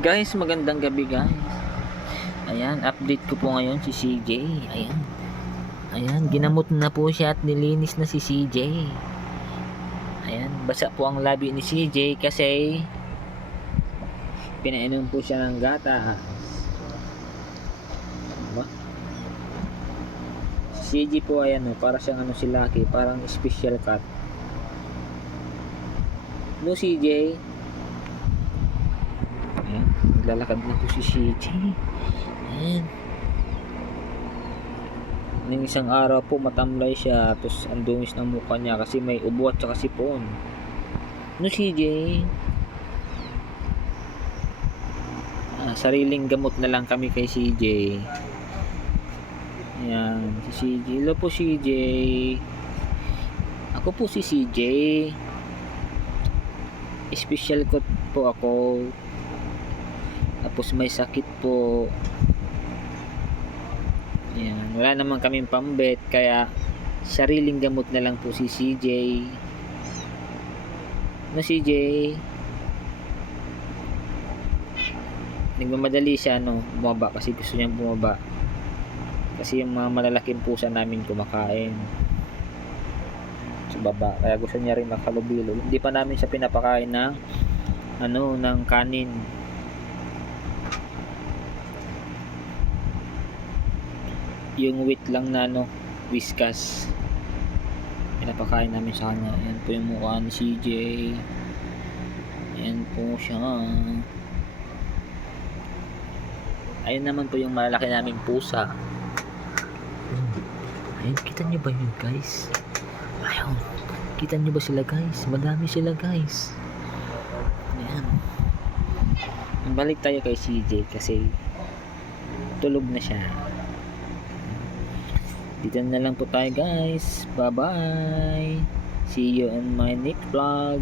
Guys, magandang gabi guys. Ayan, update ko po ngayon si CJ. Ayan. Ayan, ginamot na po siya at nilinis na si CJ. Ayan, basa po ang labi ni CJ kasi pinainom po siya ng gata. Diba? Si CJ po ayan o, para siyang ano si Lucky, parang special cut. No CJ? Ayan, naglalakad na po si CJ. Ayan. Nang isang araw po matamlay siya tapos ang dungis ng mukha niya kasi may ubo at saka sipon. No CJ? Ah, sariling gamot na lang kami kay CJ. Ayan, si CJ. Hello po CJ. Ako po si CJ. Special coat po ako. Tapos may sakit po. Ayan. Wala naman kaming pambet. Kaya sariling gamot na lang po si CJ. No CJ? Nagmamadali siya no. Bumaba kasi gusto niyang bumaba. Kasi yung mga malalaking pusa namin kumakain sa baba. Kaya gusto niya rin makalubilo. Hindi pa namin siya pinapakain ng ano, ng kanin. Yung wheat lang na ano, whiskas. Pinapakain namin sa kanya. Ayan po yung mukha ni CJ. Ayan po siya. Ayun naman po yung malaki naming pusa. Ayun, kita nyo ba yun guys? Ayun. Kita nyo ba sila guys? Madami sila guys. Ayan. Balik tayo kay CJ kasi tulog na siya. Dito na lang po tayo guys. Bye bye. See you on my next vlog.